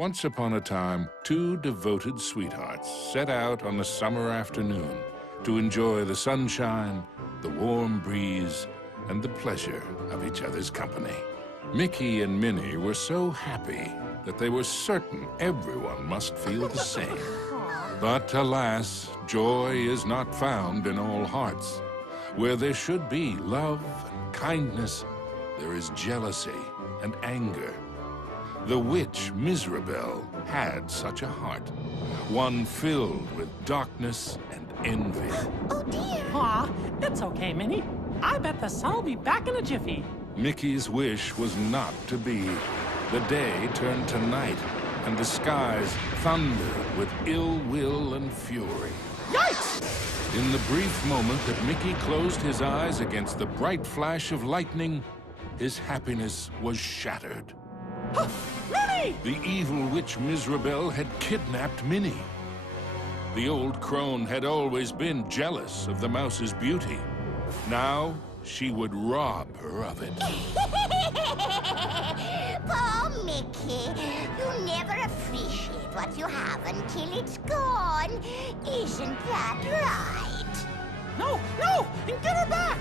Once upon a time, two devoted sweethearts set out on a summer afternoon to enjoy the sunshine, the warm breeze, and the pleasure of each other's company. Mickey and Minnie were so happy that they were certain everyone must feel the same. But alas, joy is not found in all hearts. Where there should be love and kindness, there is jealousy and anger. The witch Miserabel had such a heart, one filled with darkness and envy. Oh dear! Aw, it's okay, Minnie. I bet the sun will be back in a jiffy. Mickey's wish was not to be. The day turned to night, and the skies thundered with ill will and fury. Yikes! In the brief moment that Mickey closed his eyes against the bright flash of lightning, his happiness was shattered. Minnie! The evil witch Miserabel had kidnapped Minnie. The old crone had always been jealous of the mouse's beauty. Now, she would rob her of it. Poor Mickey, you never appreciate what you have until it's gone. Isn't that right? No, no! Get her back!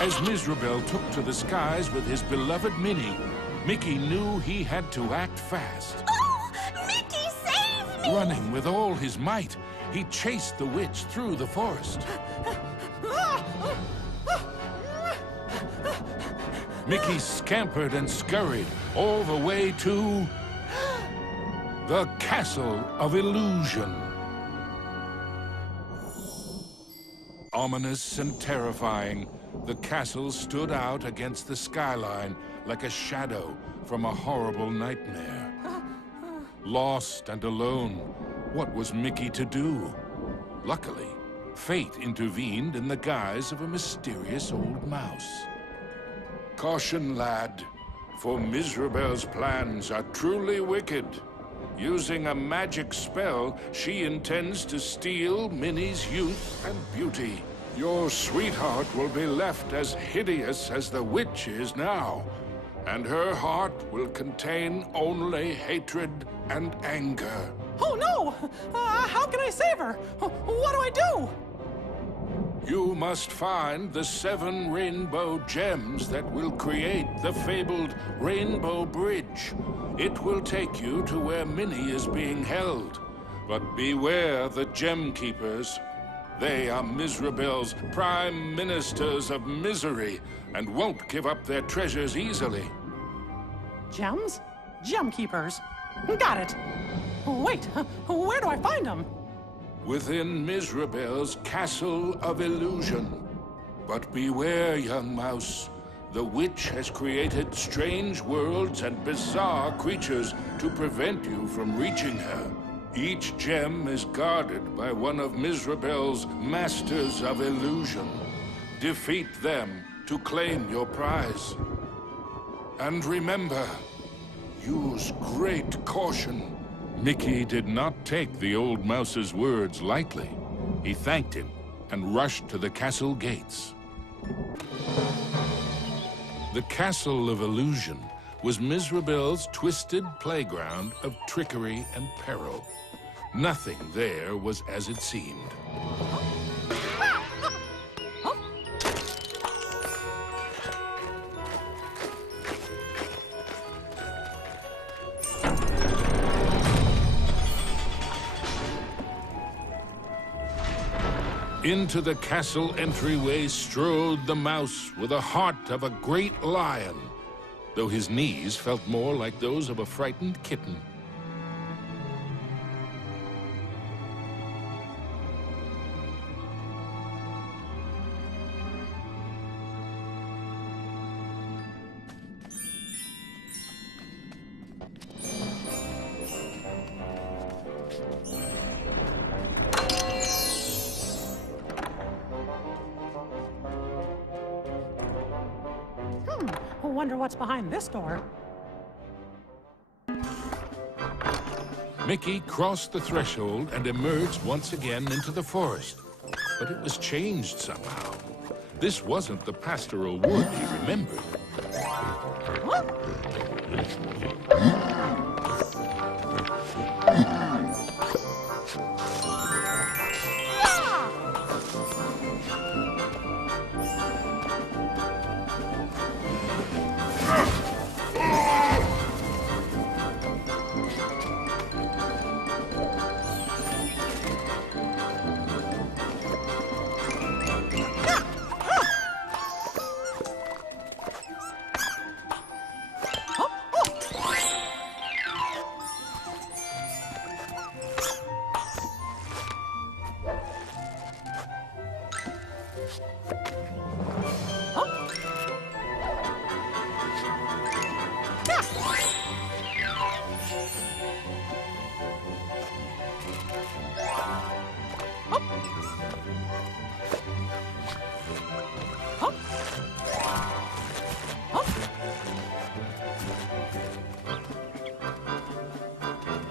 As Miserabel took to the skies with his beloved Minnie, Mickey knew he had to act fast. Oh, Mickey, save me! Running with all his might, he chased the witch through the forest. Mickey scampered and scurried all the way to the Castle of Illusion. Ominous and terrifying, the castle stood out against the skyline like a shadow from a horrible nightmare. Lost and alone, what was Mickey to do? Luckily, fate intervened in the guise of a mysterious old mouse. Caution, lad, for Miserabel's plans are truly wicked. Using a magic spell, she intends to steal Minnie's youth and beauty. Your sweetheart will be left as hideous as the witch is now, and her heart will contain only hatred and anger. Oh no! How can I save her? What do I do? You must find the 7 rainbow gems that will create the fabled Rainbow Bridge. It will take you to where Minnie is being held. But beware the Gem Keepers. They are Miserabel's prime ministers of misery and won't give up their treasures easily. Gems? Gem keepers. Got it. Wait, where do I find them? Within Miserabel's Castle of Illusion. But beware, young mouse. The witch has created strange worlds and bizarre creatures to prevent you from reaching her. Each gem is guarded by one of Miserabel's Masters of Illusion. Defeat them to claim your prize. And remember, use great caution. Mickey did not take the old mouse's words lightly. He thanked him and rushed to the castle gates. The Castle of Illusion was Miserabel's twisted playground of trickery and peril. Nothing there was as it seemed. Into the castle entryway strode the mouse with the heart of a great lion, though his knees felt more like those of a frightened kitten. Wonder what's behind this door. Mickey crossed the threshold and emerged once again into the forest. But it was changed somehow. This wasn't the pastoral wood he remembered.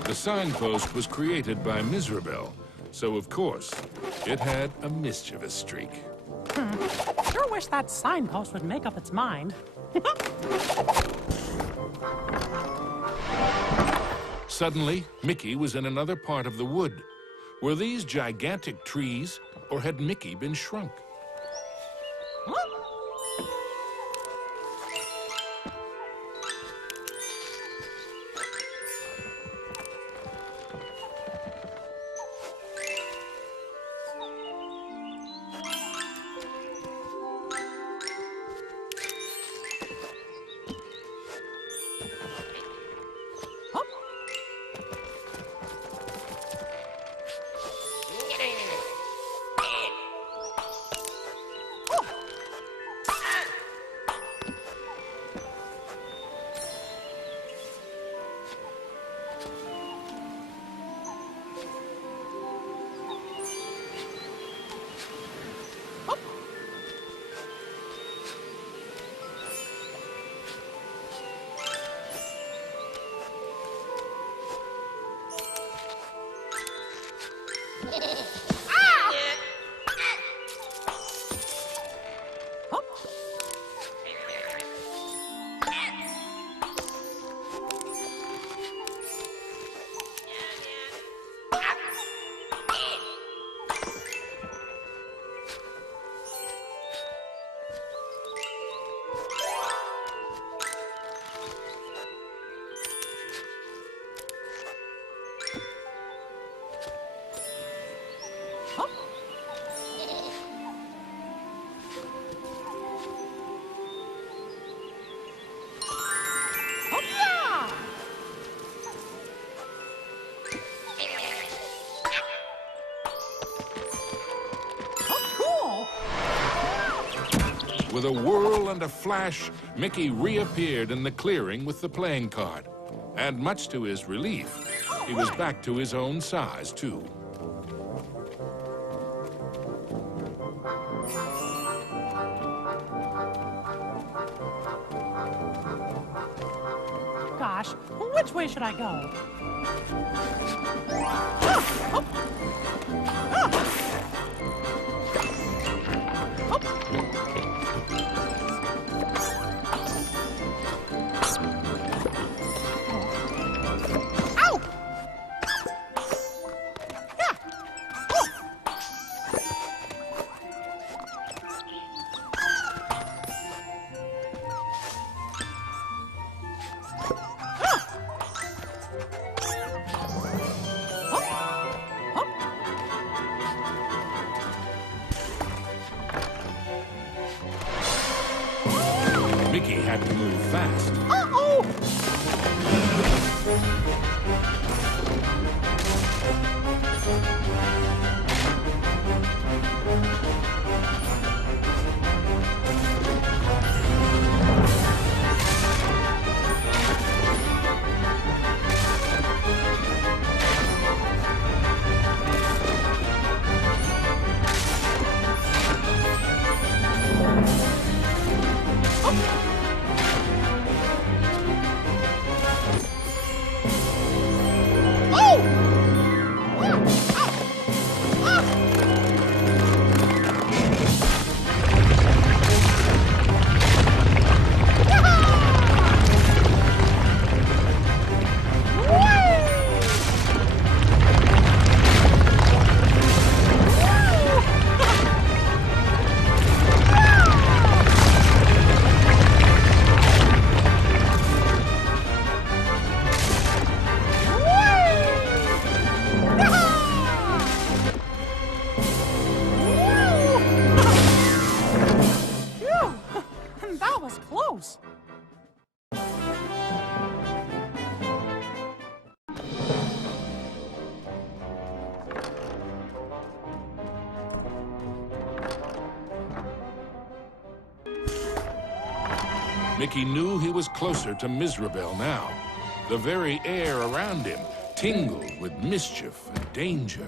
The signpost was created by Miserable, so of course, it had a mischievous streak. Sure wish that signpost would make up its mind. Suddenly, Mickey was in another part of the wood. Were these gigantic trees, or had Mickey been shrunk? With a whirl and a flash, Mickey reappeared in the clearing with the playing card. And much to his relief, he was back to his own size, too. Gosh, which way should I go? Mickey had to move fast. Mickey knew he was closer to Mizrabel now. The very air around him tingled with mischief and danger.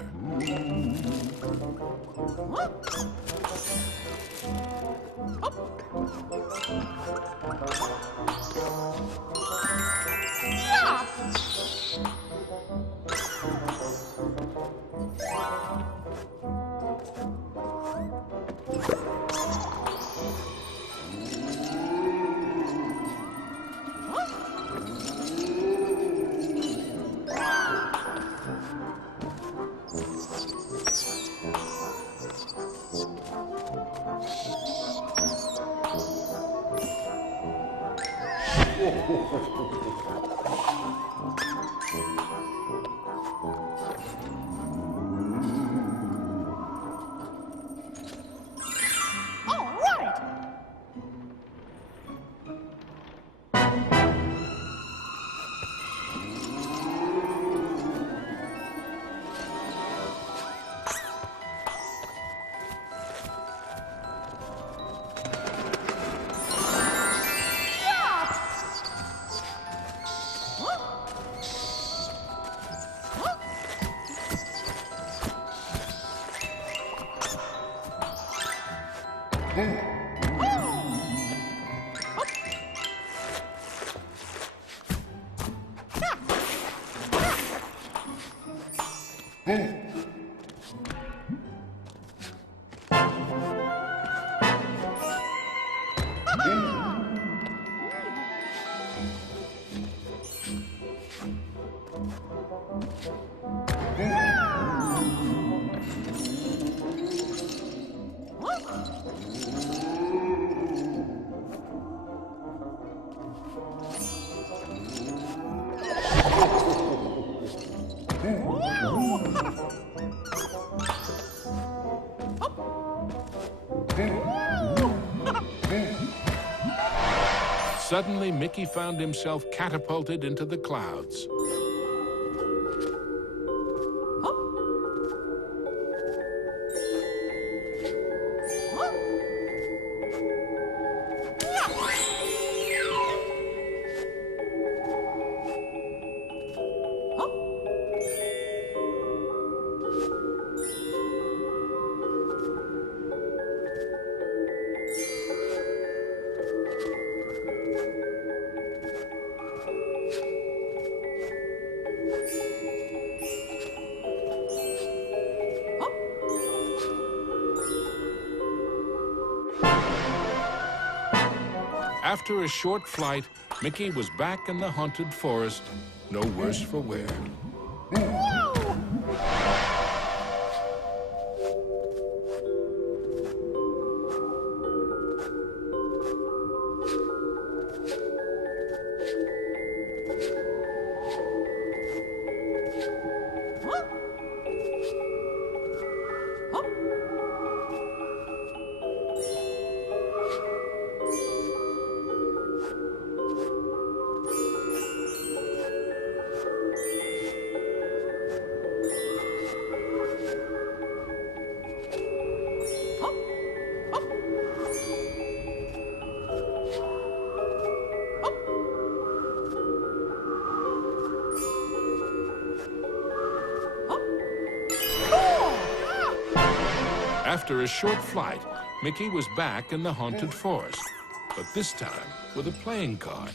Suddenly, Mickey found himself catapulted into the clouds. After a short flight, Mickey was back in the haunted forest, no worse for wear. After a short flight, Mickey was back in the haunted forest, but this time with a playing card.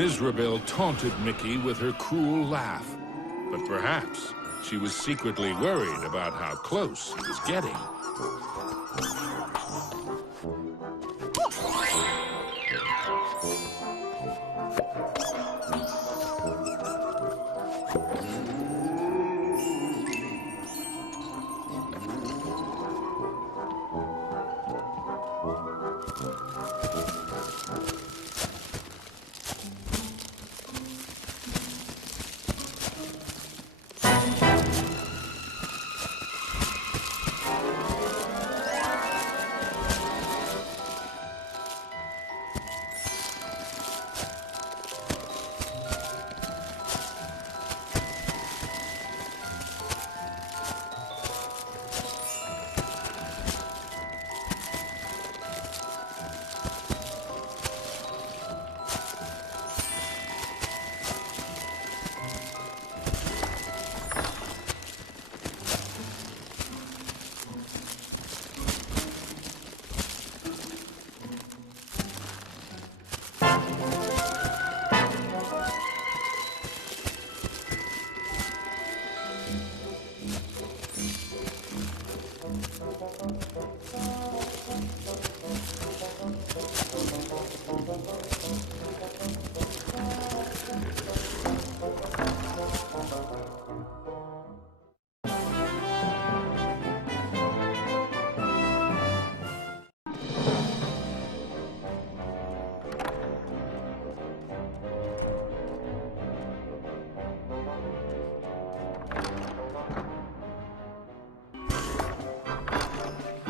Mizrabel taunted Mickey with her cruel laugh, but perhaps she was secretly worried about how close he was getting.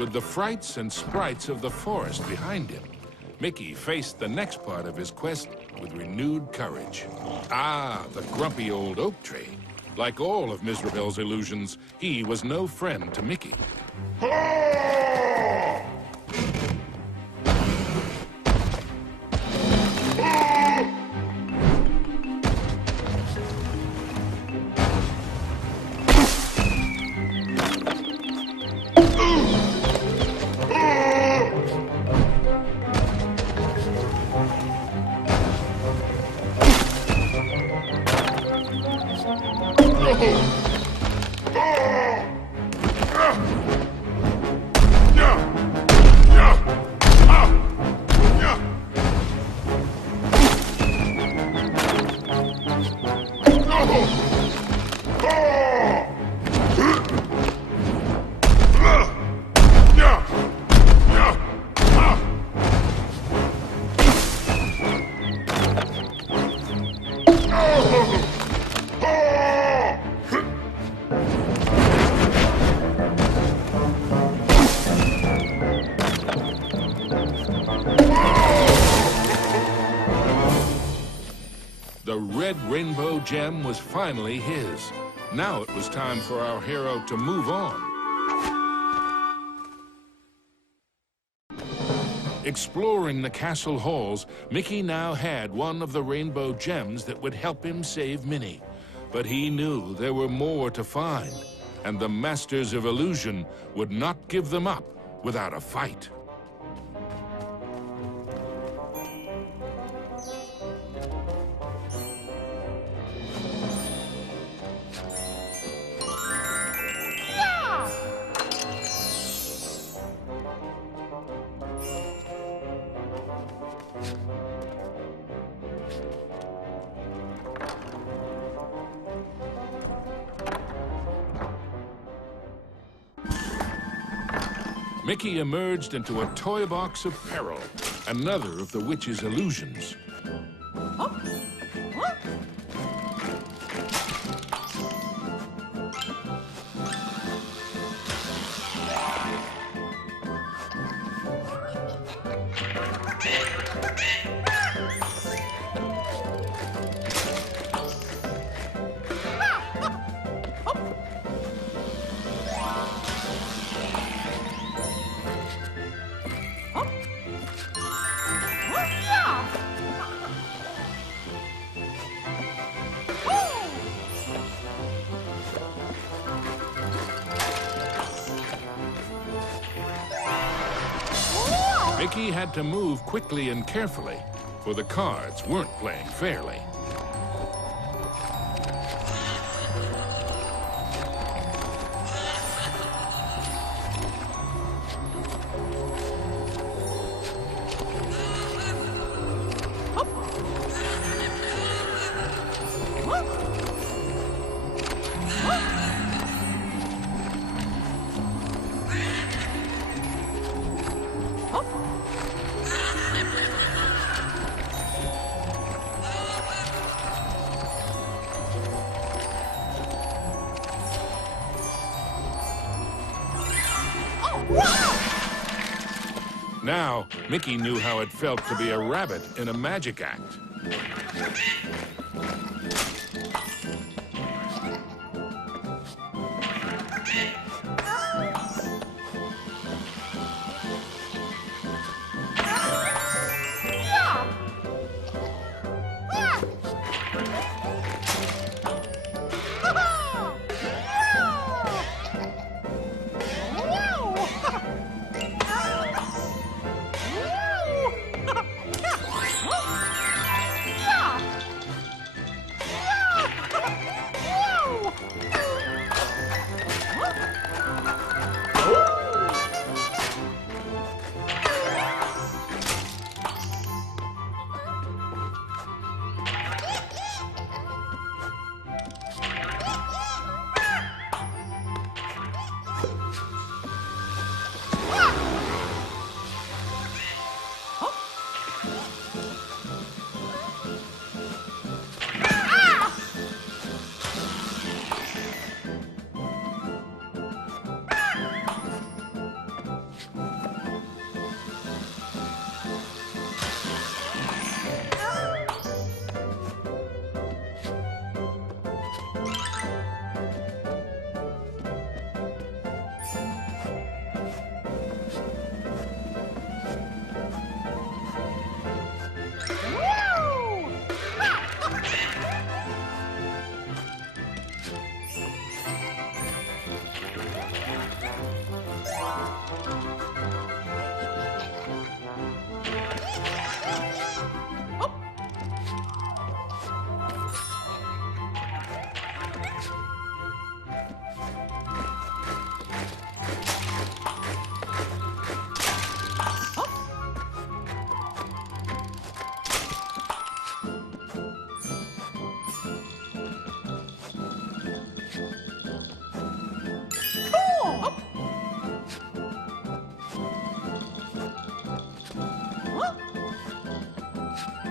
With the frights and sprites of the forest behind him, Mickey faced the next part of his quest with renewed courage. Ah, the grumpy old oak tree. Like all of Mizrabel's illusions, he was no friend to Mickey. The red rainbow gem was finally his. Now it was time for our hero to move on. Exploring the castle halls, Mickey now had one of the rainbow gems that would help him save Minnie. But he knew there were more to find, and the Masters of Illusion would not give them up without a fight. Mickey emerged into a toy box of peril, another of the witch's illusions. Mickey had to move quickly and carefully, for the cards weren't playing fairly. Now, Mickey knew how it felt to be a rabbit in a magic act.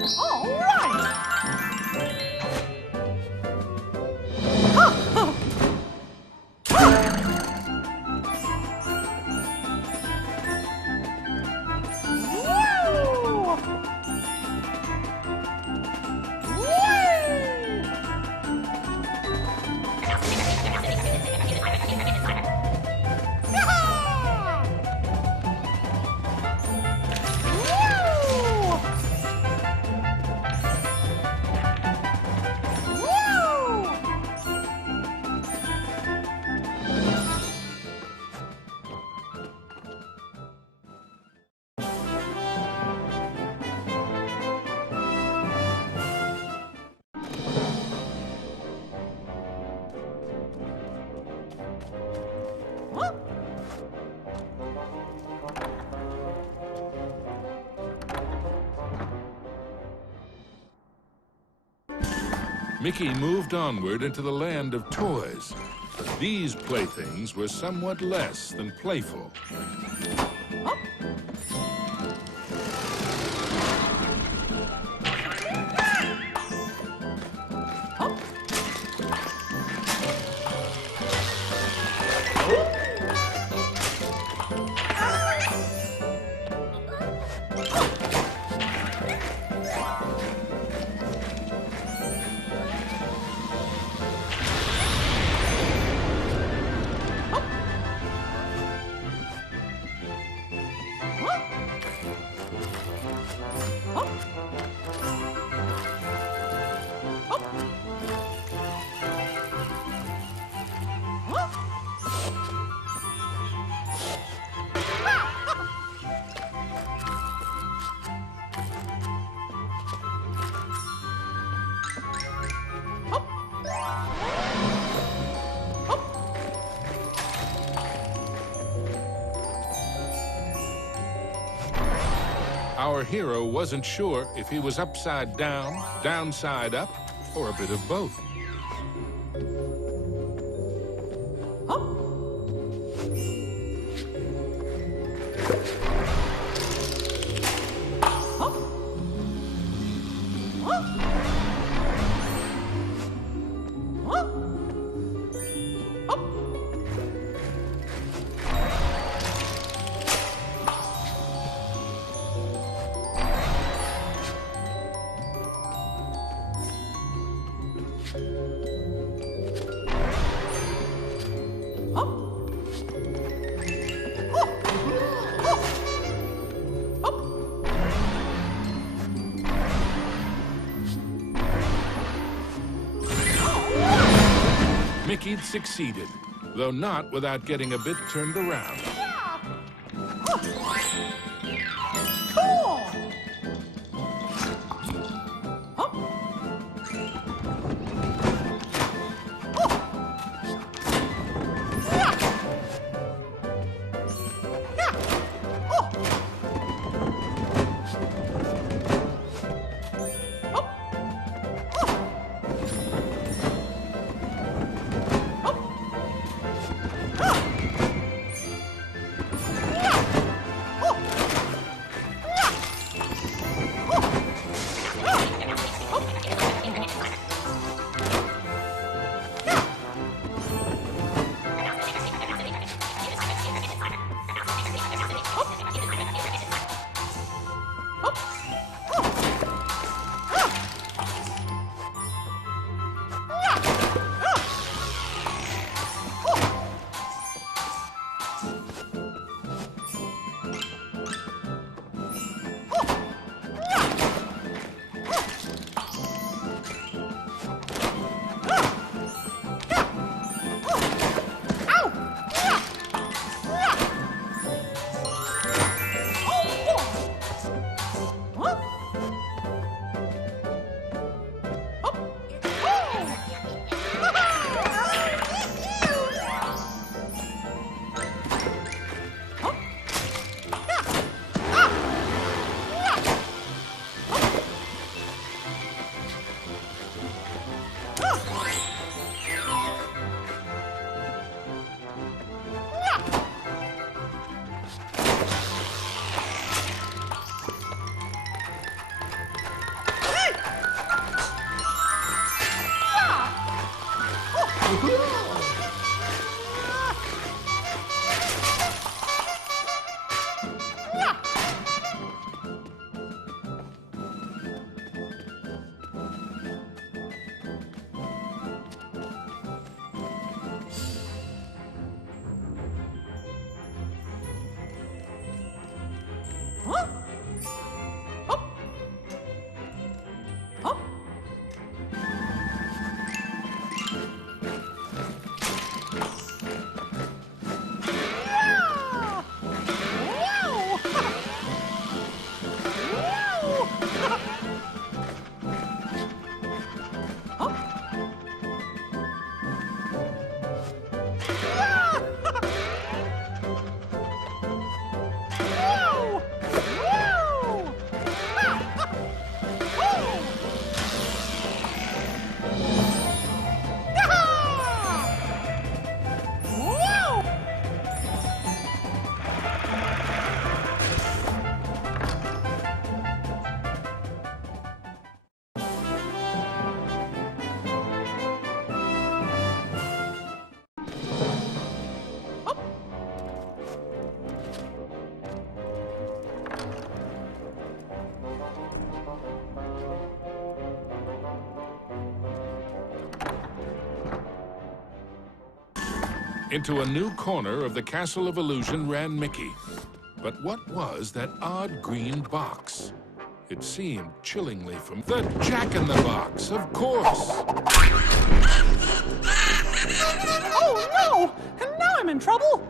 All right! Mickey moved onward into the land of toys, but these playthings were somewhat less than playful. Our hero wasn't sure if he was upside down, downside up, or a bit of both. Mickey'd succeeded, though not without getting a bit turned around. Cool! Huh? Oh. Oh. Into a new corner of the Castle of Illusion ran Mickey. But what was that odd green box? It seemed chillingly from the Jack-in-the-Box, of course. Oh no! And now I'm in trouble!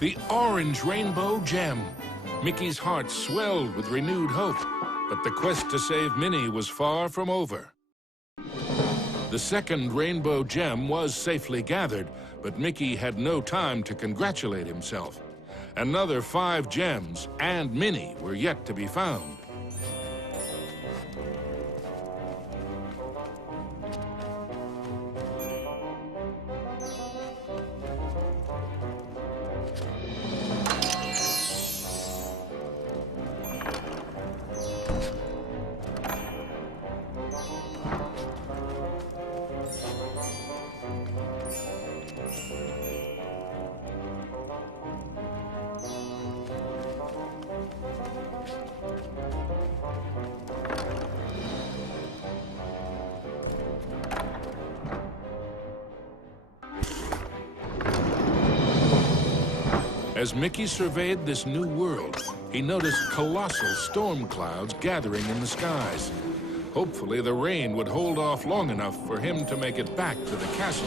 The orange rainbow gem. Mickey's heart swelled with renewed hope, but the quest to save Minnie was far from over. The second rainbow gem was safely gathered, but Mickey had no time to congratulate himself. Another 5 gems and Minnie were yet to be found. As Mickey surveyed this new world, he noticed colossal storm clouds gathering in the skies. Hopefully, the rain would hold off long enough for him to make it back to the castle.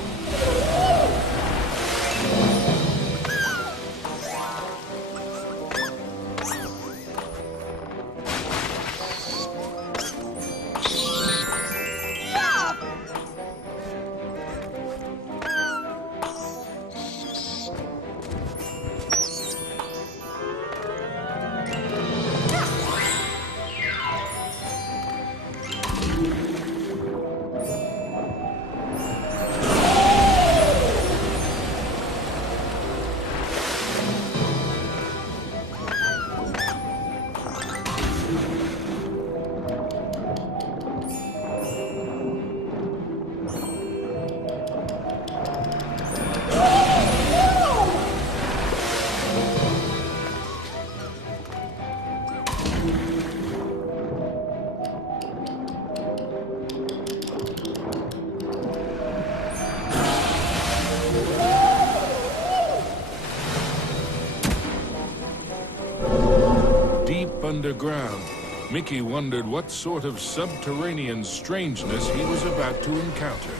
underground, Mickey wondered what sort of subterranean strangeness he was about to encounter.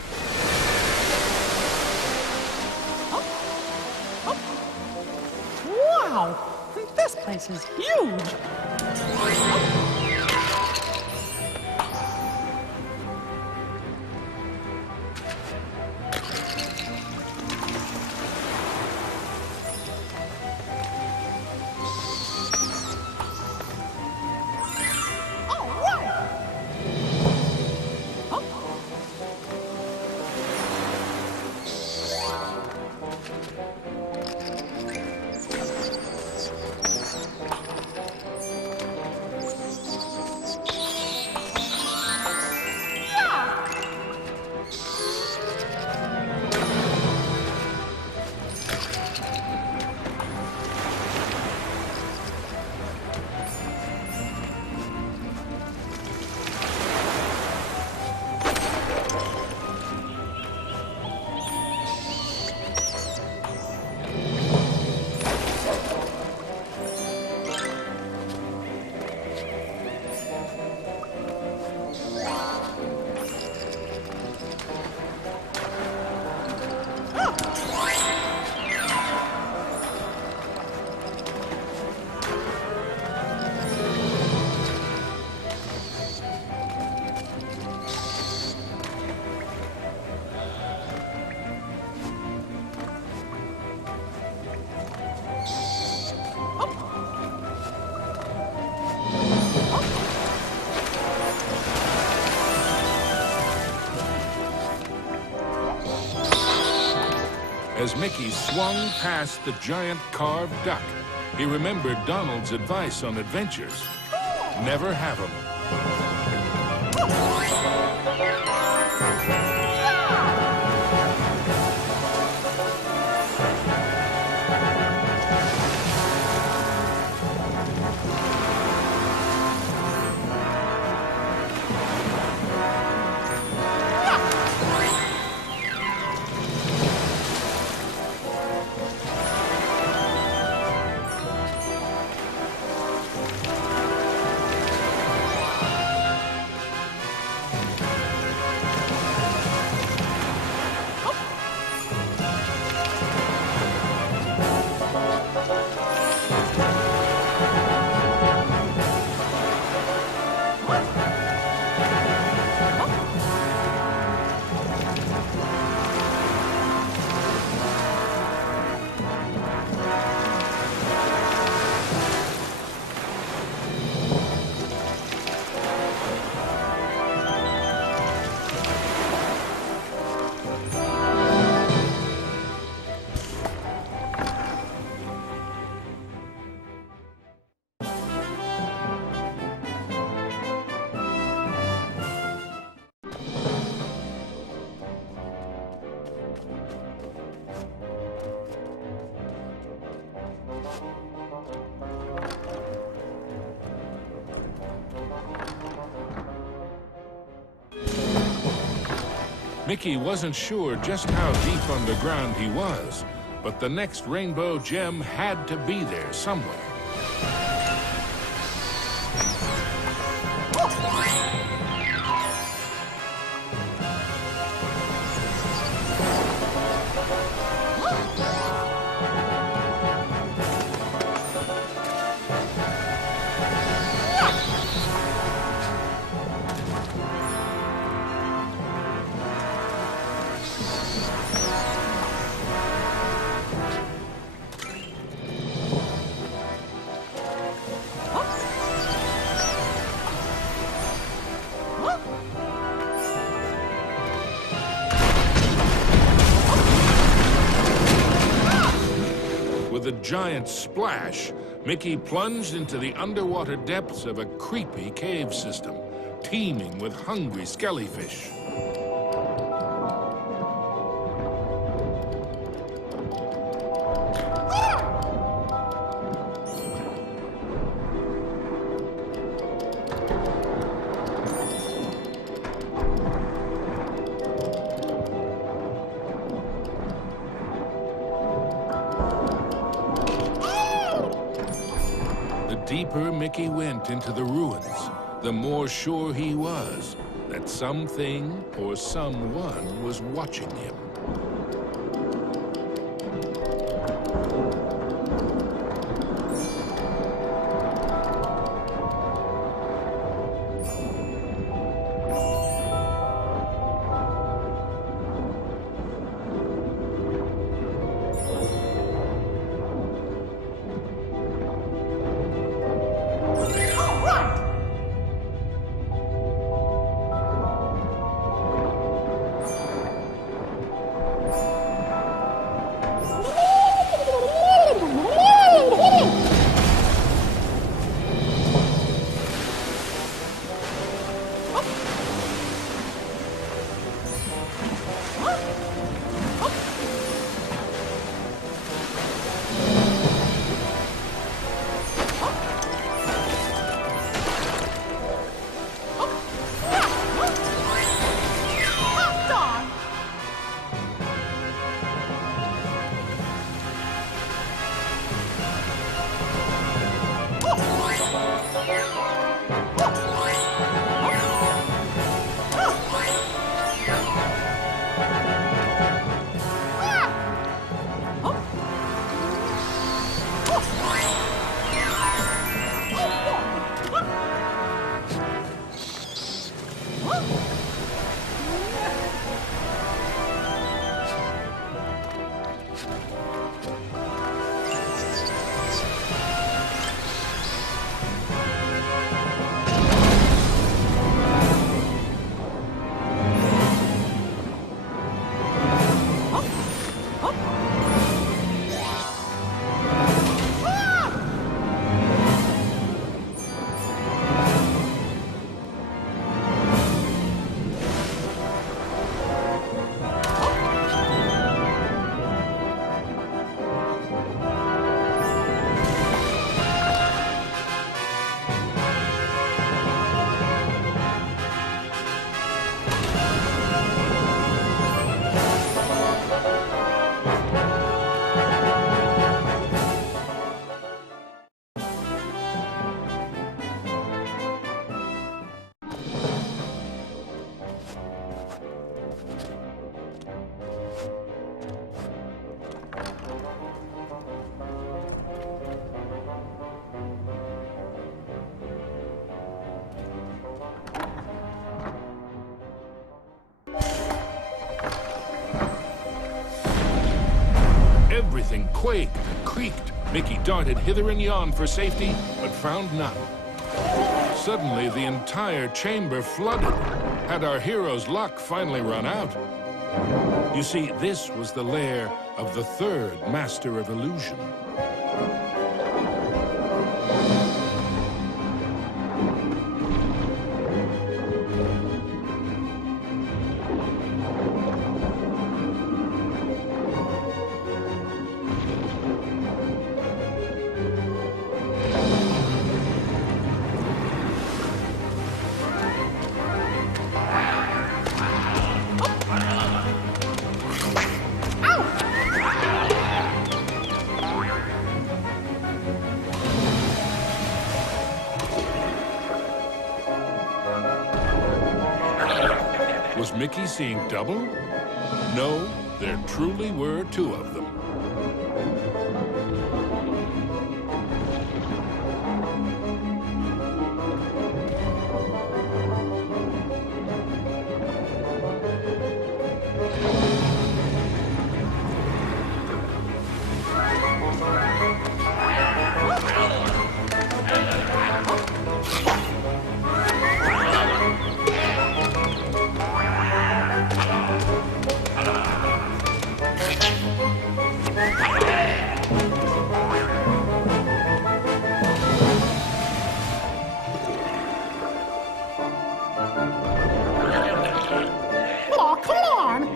Wow! This place is huge! As Mickey swung past the giant carved duck, he remembered Donald's advice on adventures. Never have 'em. Mickey wasn't sure just how deep underground he was, but the next rainbow gem had to be there somewhere. With a giant splash, Mickey plunged into the underwater depths of a creepy cave system, teeming with hungry skellyfish. The deep deeper Mickey went into the ruins, the more sure he was that something or someone was watching him. Everything quaked and creaked. Mickey darted hither and yon for safety, but found none. Suddenly, the entire chamber flooded. Had our hero's luck finally run out? You see, this was the lair of the third Master of Illusion. Was Mickey seeing double? No, there truly were two of them.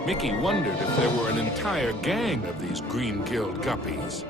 Mickey wondered if there were an entire gang of these green-gilled guppies.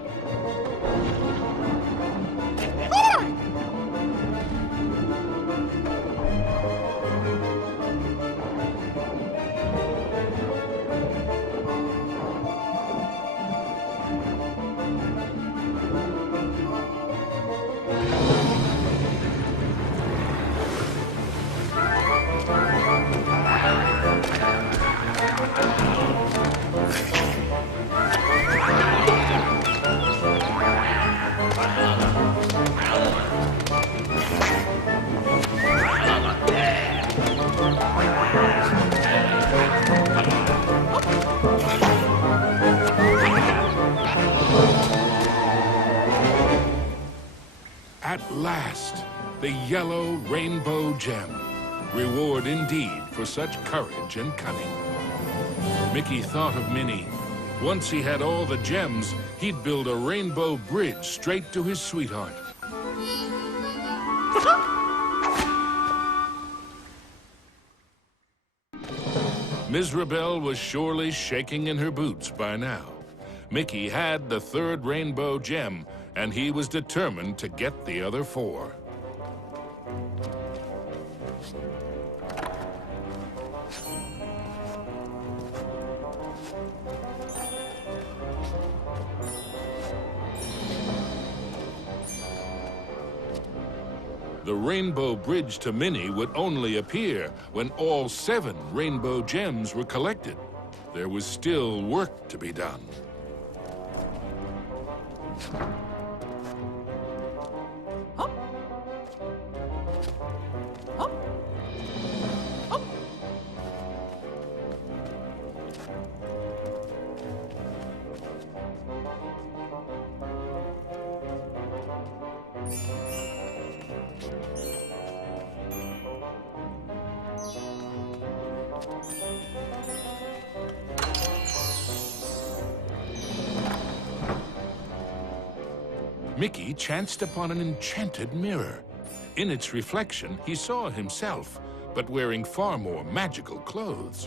last, the yellow rainbow gem. Reward indeed for such courage and cunning. Mickey thought of Minnie. Once he had all the gems, he'd build a rainbow bridge straight to his sweetheart. Mizrabel was surely shaking in her boots by now. Mickey had the third rainbow gem, and he was determined to get the other 4. The rainbow bridge to Minnie would only appear when all 7 rainbow gems were collected. There was still work to be done. Mickey chanced upon an enchanted mirror. In its reflection, he saw himself, but wearing far more magical clothes.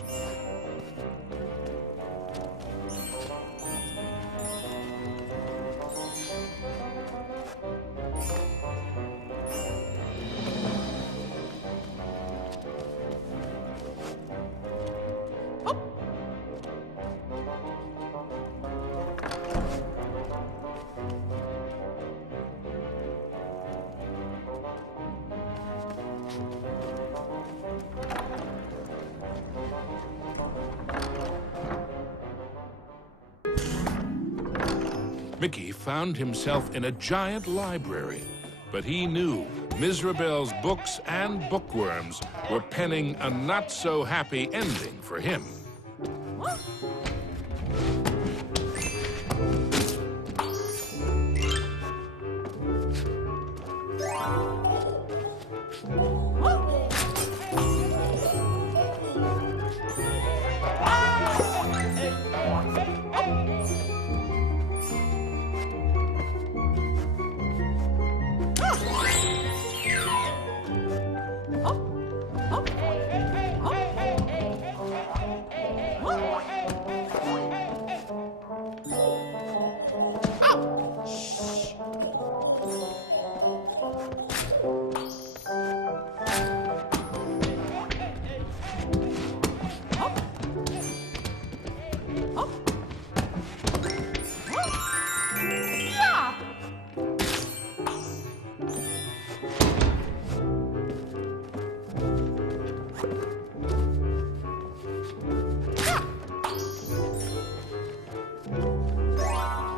Mickey found himself in a giant library, but he knew Mizrabel's books and bookworms were penning a not-so-happy ending for him.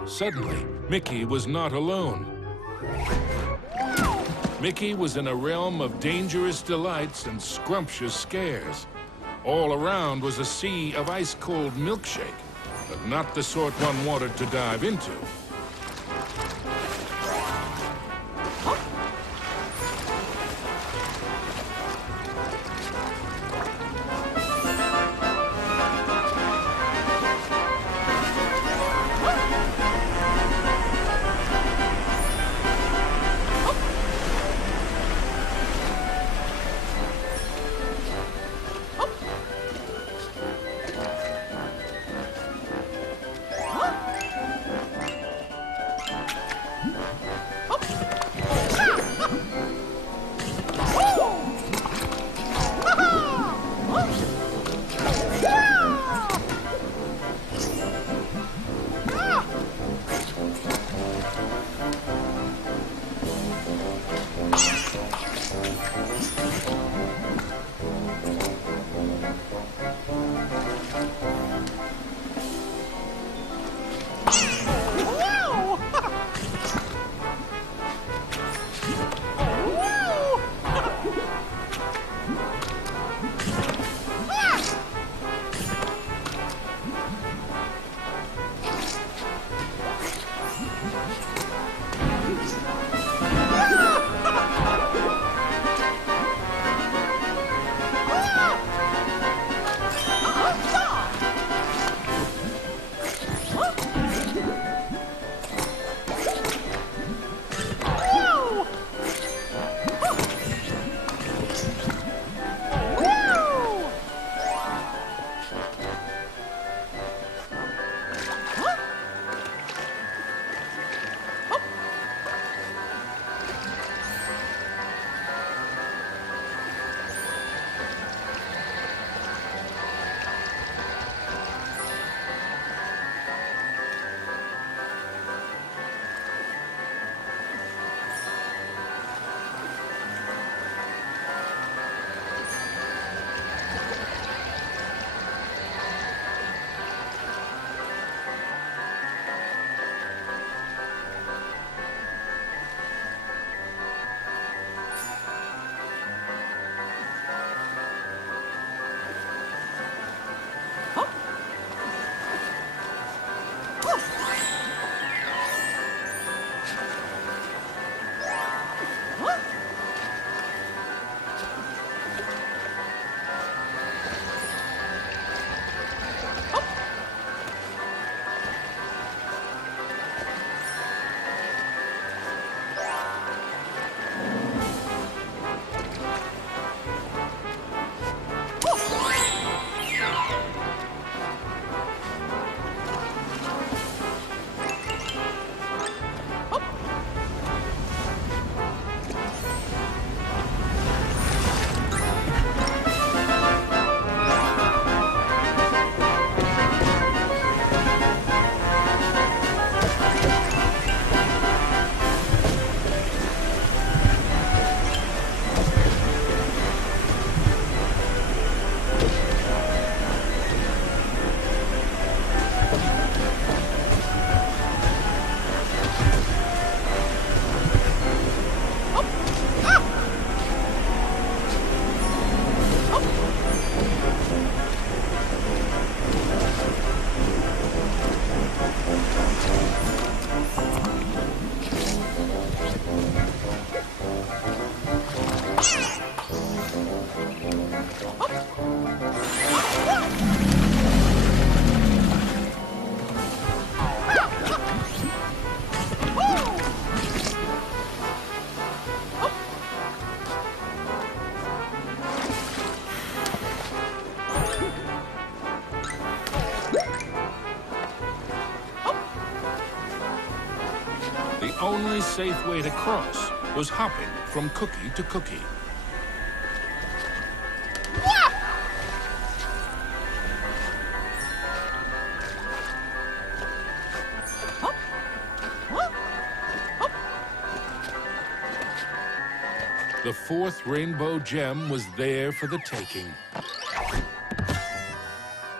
Suddenly, Mickey was not alone. Mickey was in a realm of dangerous delights and scrumptious scares. All around was a sea of ice-cold milkshake, but not the sort one wanted to dive into. The only safe way to cross was hopping from cookie to cookie. The fourth rainbow gem was there for the taking.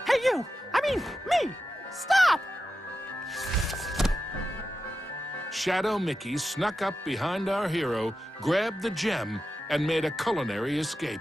Hey, you! I mean, me! Stop! Shadow Mickey snuck up behind our hero, grabbed the gem, and made a culinary escape.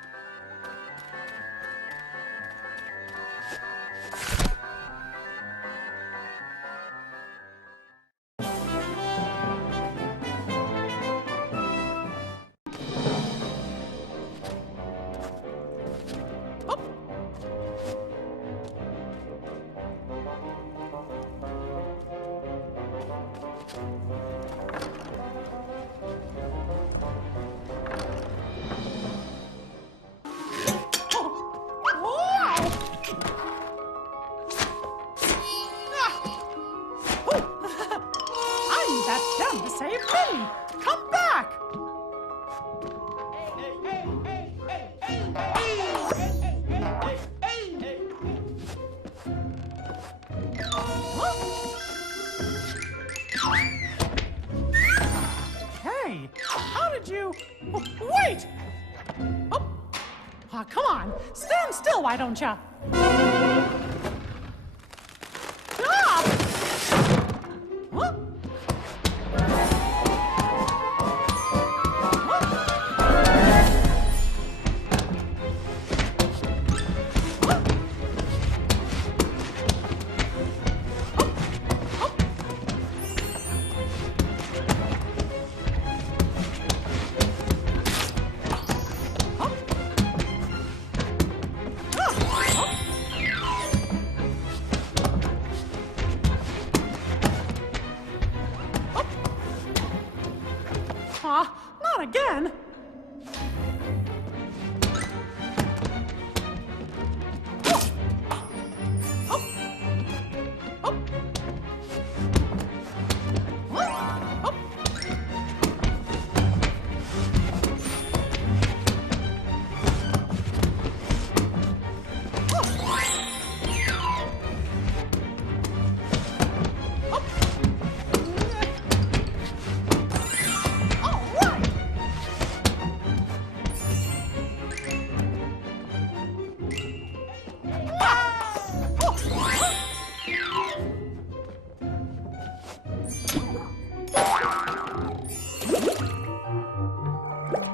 Hey, how did you... Oh, wait! Oh, come on. Stand still, why don't you? Stop! Huh? Not again.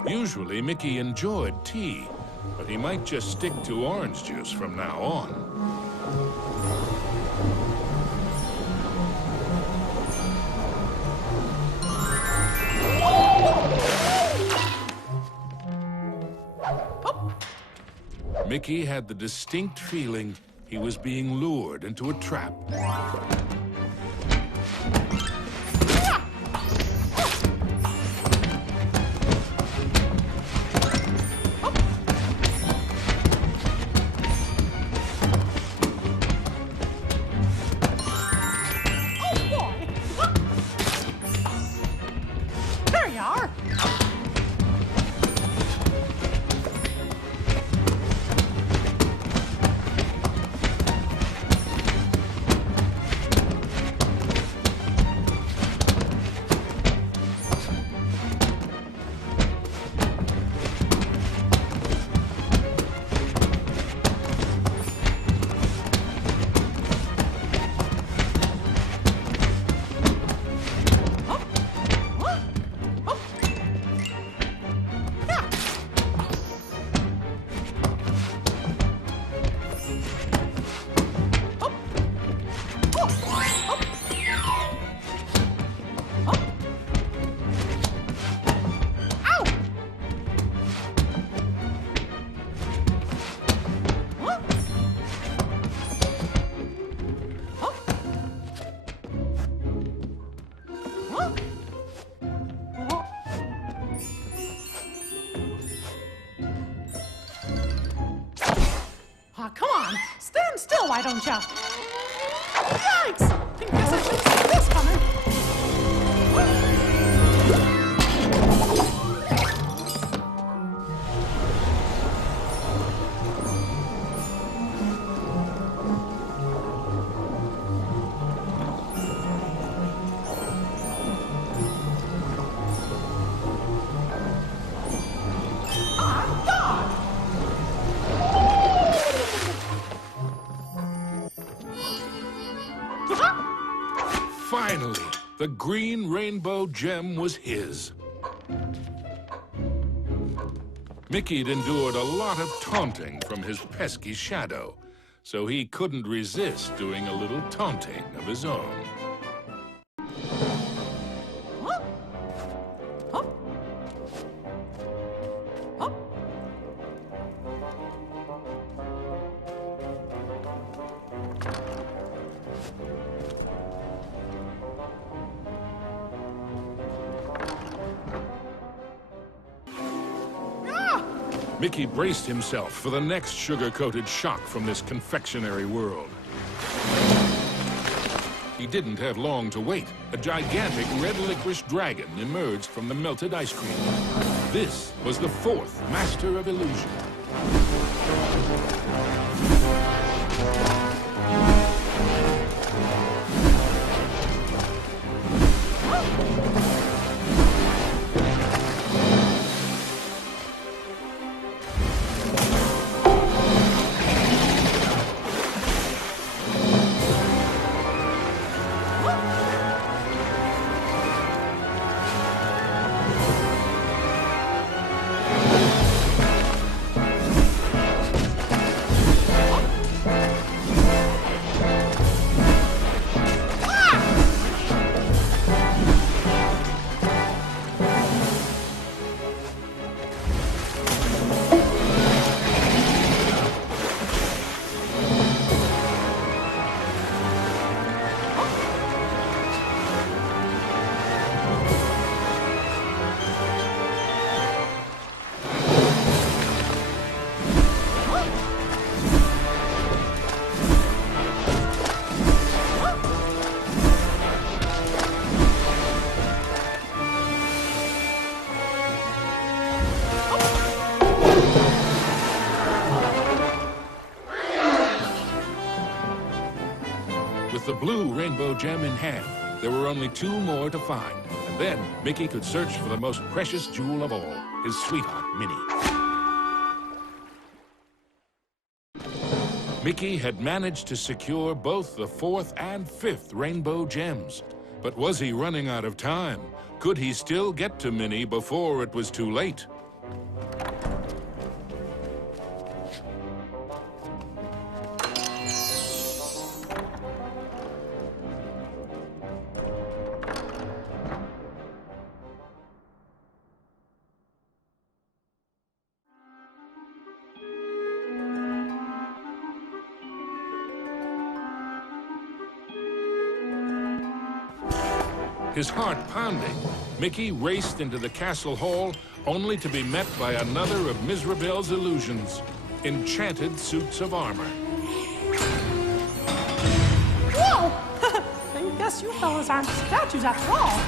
Usually, Mickey enjoyed tea, but he might just stick to orange juice from now on. Mickey had the distinct feeling he was being lured into a trap. Aw, come on. Stand still, why don't ya? Yikes! I guess I should have seen this coming. Finally, the green rainbow gem was his. Mickey'd endured a lot of taunting from his pesky shadow, so he couldn't resist doing a little taunting of his own. Mickey braced himself for the next sugar-coated shock from this confectionery world. He didn't have long to wait. A gigantic red licorice dragon emerged from the melted ice cream. This was the fourth master of illusion. With the blue rainbow gem in hand, there were only two more to find. And then Mickey could search for the most precious jewel of all, his sweetheart, Minnie. Mickey had managed to secure both the fourth and fifth rainbow gems. But was he running out of time? Could he still get to Minnie before it was too late? His heart pounding, Mickey raced into the castle hall only to be met by another of Mizrabel's illusions, enchanted suits of armor. Whoa! I guess you fellas aren't statues after all.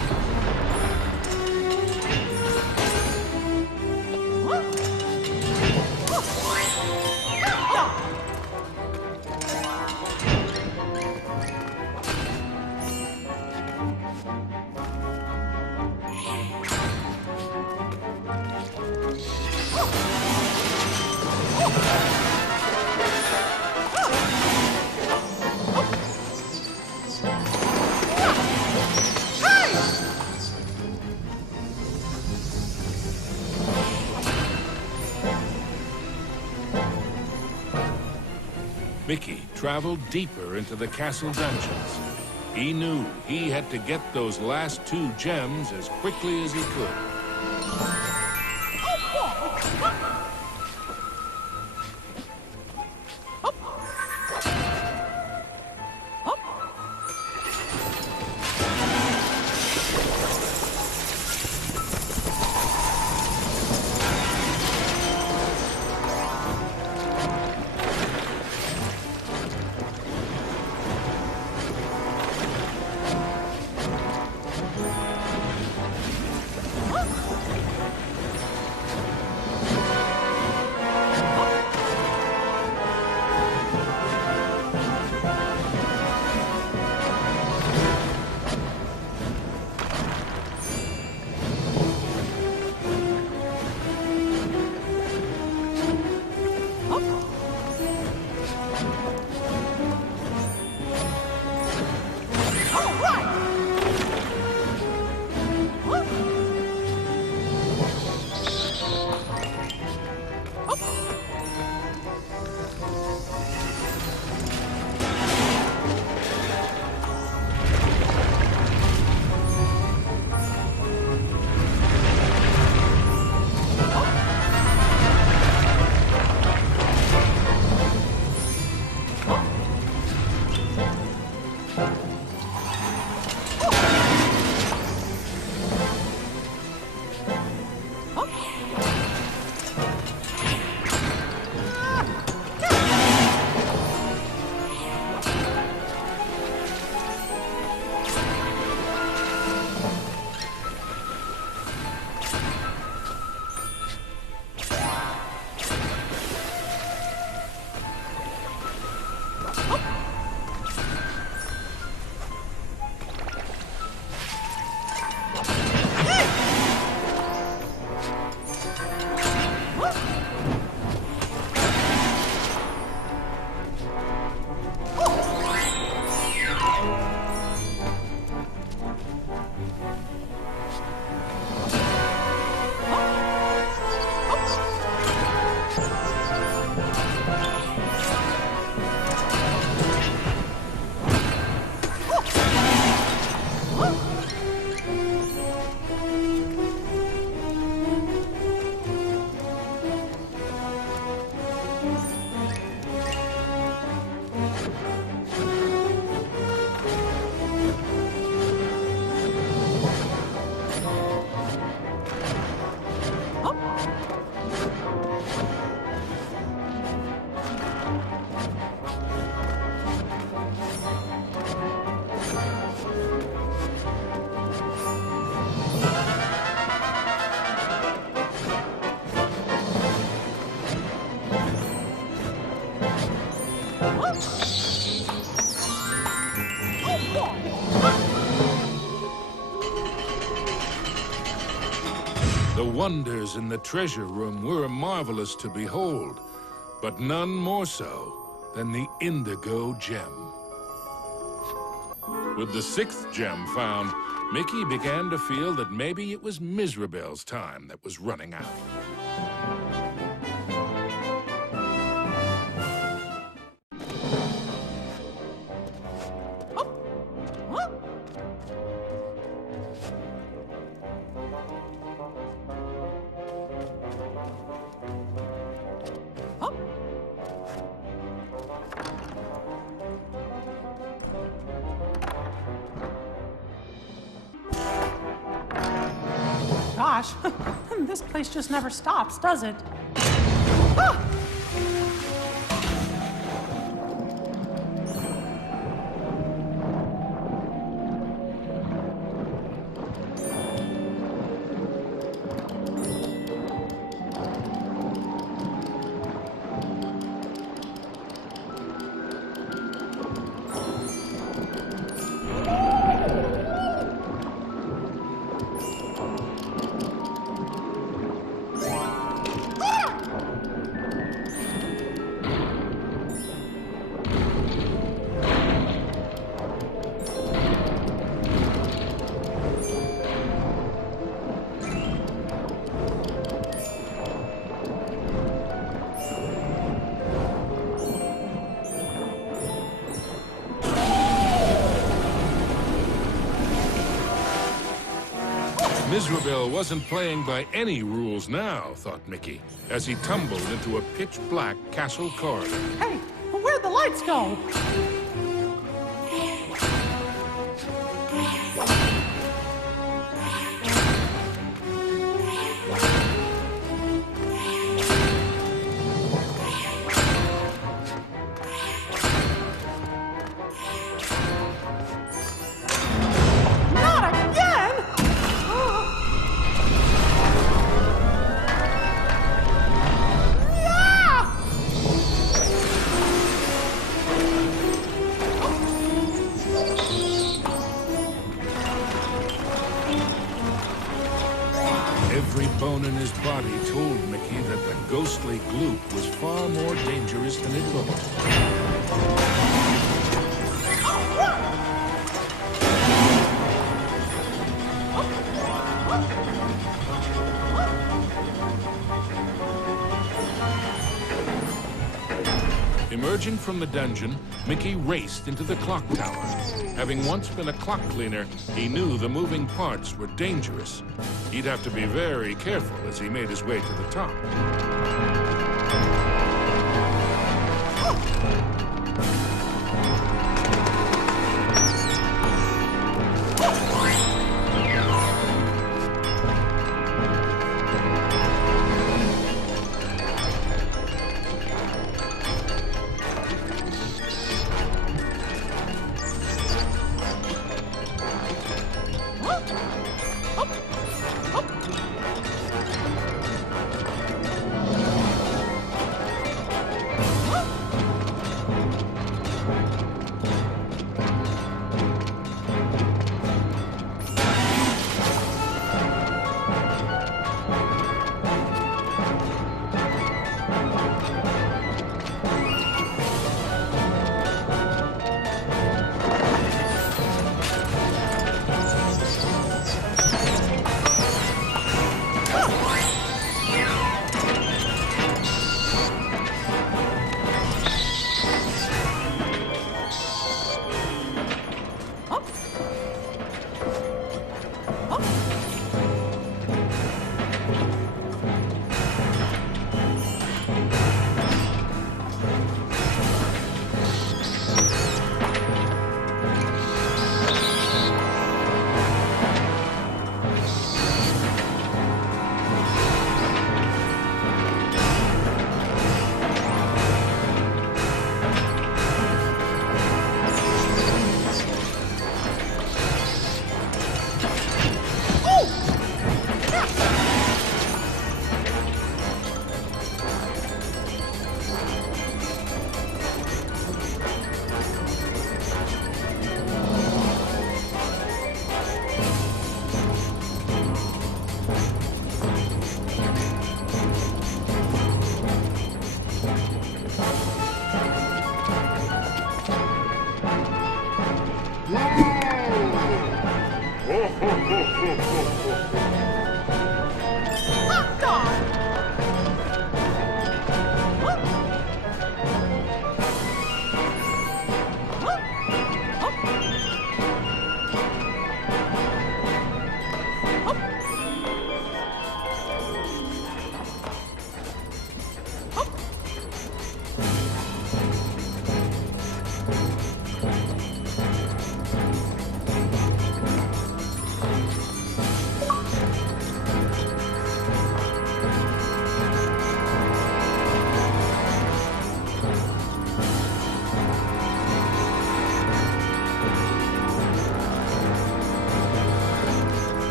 Mickey traveled deeper into the castle dungeons. He knew he had to get those last two gems as quickly as he could. The wonders in the treasure room were marvelous to behold, but none more so than the indigo gem. With the 6th gem found, Mickey began to feel that maybe it was Miserabel's time that was running out. Gosh, this place just never stops, does it? Ah! Miserabel wasn't playing by any rules now, thought Mickey, as he tumbled into a pitch-black castle corridor. Hey, where'd the lights go? Every bone in his body told Mickey that the ghostly gloop was far more dangerous than it looked. Emerging from the dungeon, Mickey raced into the clock tower. Having once been a clock cleaner, he knew the moving parts were dangerous. He'd have to be very careful as he made his way to the top.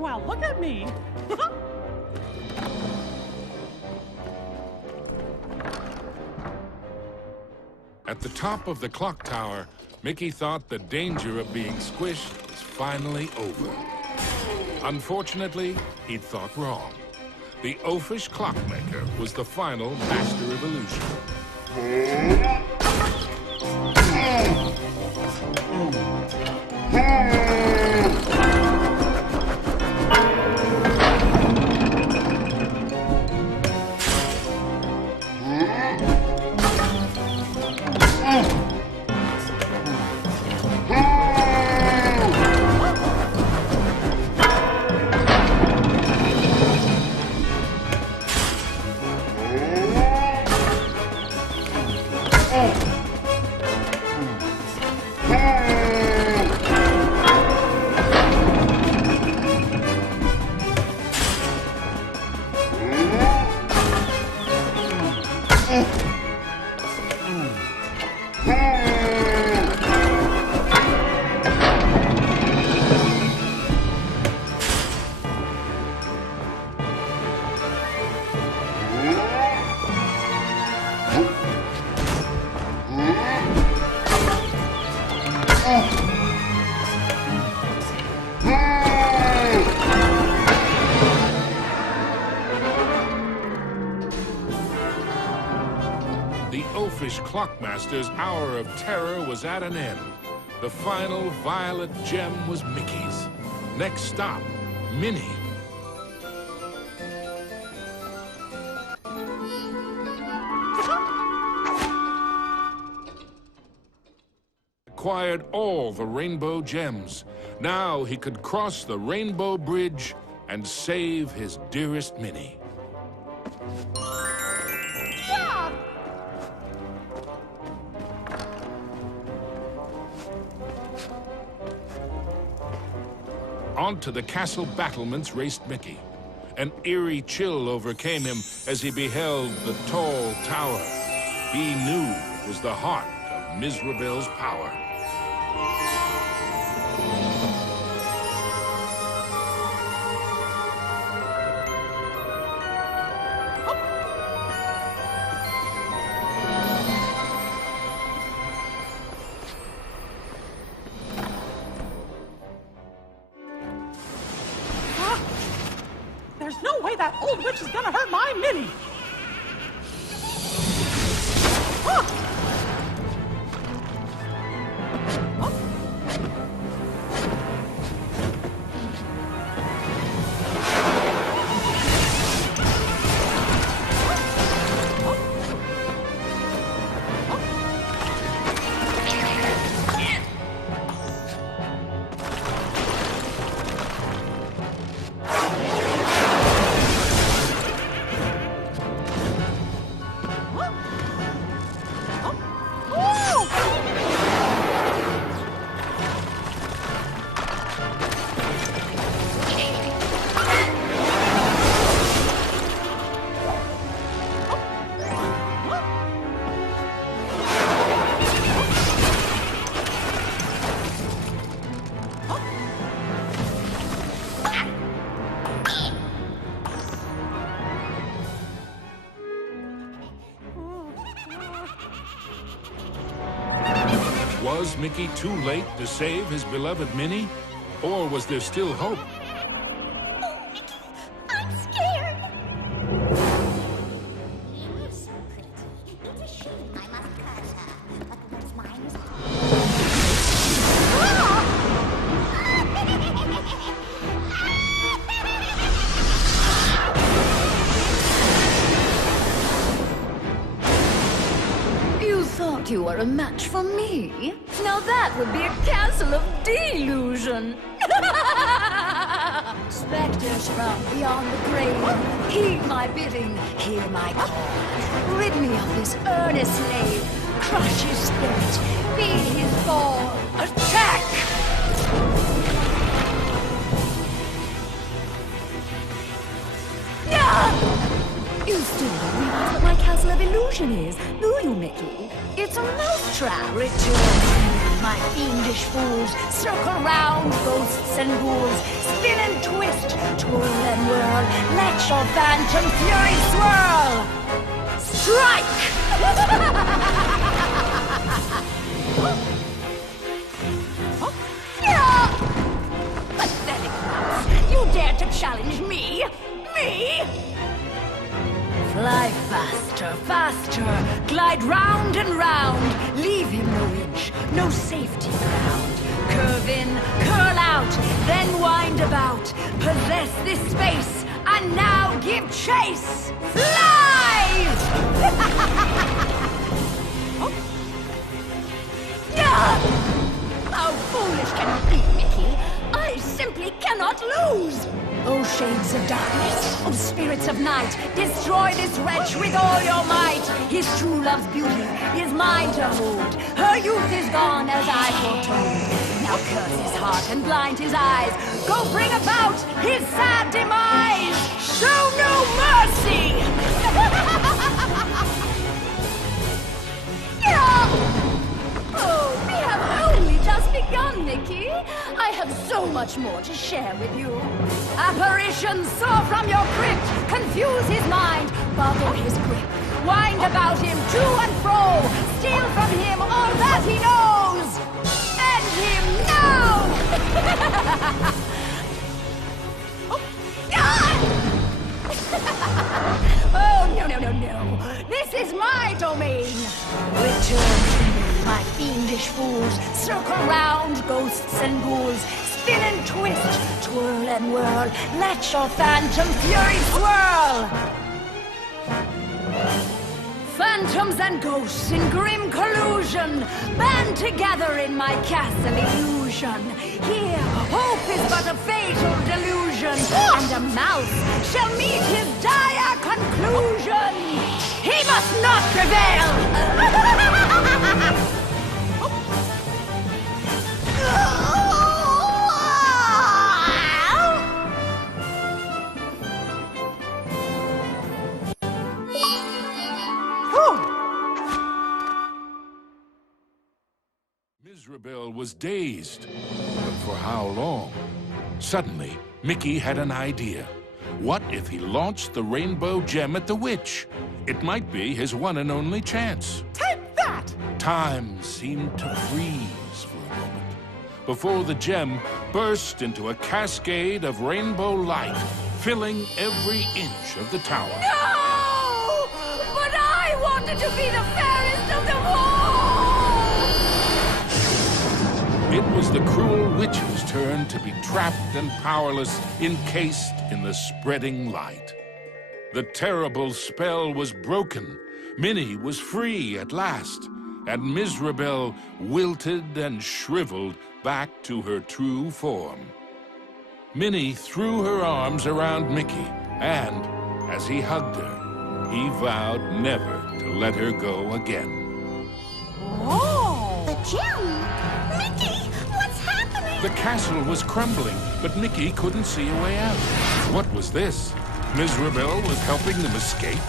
Well, look at me. At the top of the clock tower, Mickey thought the danger of being squished was finally over. Unfortunately, he'd thought wrong. The oafish clockmaker was the final master of illusion. The oafish clockmaster's hour of terror was at an end. The final violet gem was Mickey's. Next stop, Minnie. Acquired all the rainbow gems. Now he could cross the rainbow bridge and save his dearest Minnie. Yeah. Onto the castle battlements raced Mickey. An eerie chill overcame him as he beheld the tall tower he knew was the heart of Mizrabel's power. There's no way that old witch is gonna hurt my Minnie! Was Mickey too late to save his beloved Minnie? Or was there still hope? Oh, Mickey, I'm scared. You're so pretty. It's a shame I must curse her. But what's mine is You thought you were a match for me? Now that would be a castle of delusion. Spectres from beyond the grave, heed my bidding, hear my call. Rid me of this earnest slave, crush his spirit, be his fall. Attack! You still don't realize what my castle of illusion is, do you, Mickey? It's a mousetrap. Return, my fiendish fools. Circle round, ghosts and ghouls. Spin and twist, twirl and whirl. Let your phantom fury swirl. Strike! Pathetic mouse! You dare to challenge me? Me? Fly faster, faster, glide round and round. Leave him no inch, no safety ground. Curve in, curl out, then wind about. Possess this space, and now give chase. Fly! How foolish can you be, Mickey? I simply cannot lose. O shades of darkness, O spirits of night, destroy this wretch with all your might. His true love's beauty is mine to hold. Her youth is gone as I foretold. Now curse his heart and blind his eyes. Go bring about his sad demise. Show no mercy! Oh, we have only just begun, Mickey. I have so much more to share with you. Apparitions soar from your crypt, confuse his mind, boggle his grip, wind about him to and fro, steal from him all that he knows. End him now! Oh, no. This is my domain. Return to me, my fiendish fools. Circle round, ghosts and ghouls. Spin and twist, twirl and whirl. Let your phantom fury swirl. Phantoms and ghosts in grim collusion band together in my castle illusion. Here, hope is but a fatal delusion, and a mouse shall meet his dire conclusion. He must not prevail! Mizrabel was dazed. But for how long? Suddenly, Mickey had an idea. What if he launched the rainbow gem at the witch? It might be his one and only chance. Take that! Time seemed to freeze for a moment before the gem burst into a cascade of rainbow light, filling every inch of the tower. No! But I wanted to be the fairest of them all! It was the cruel witch's turn to be trapped and powerless, encased in the spreading light. The terrible spell was broken. Minnie was free at last, and Mizrabel wilted and shriveled back to her true form. Minnie threw her arms around Mickey, and as he hugged her, he vowed never to let her go again. Oh! The gem! Mickey, what's happening? The castle was crumbling, but Mickey couldn't see a way out. What was this? Mizrabel was helping them escape?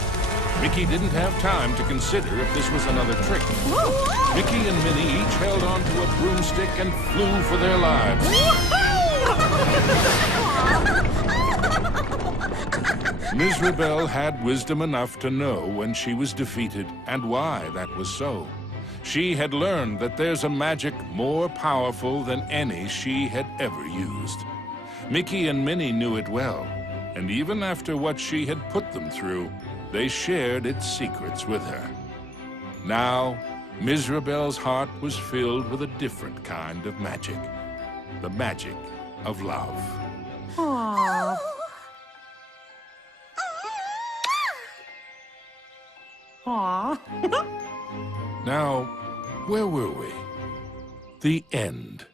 Mickey didn't have time to consider if this was another trick. Whoa. Mickey and Minnie each held onto a broomstick and flew for their lives. Mizrabel had wisdom enough to know when she was defeated and why that was so. She had learned that there's a magic more powerful than any she had ever used. Mickey and Minnie knew it well, and even after what she had put them through, they shared its secrets with her. Now, Mizrabel's heart was filled with a different kind of magic. The magic of love. Aww. Aww. Now, where were we? The end.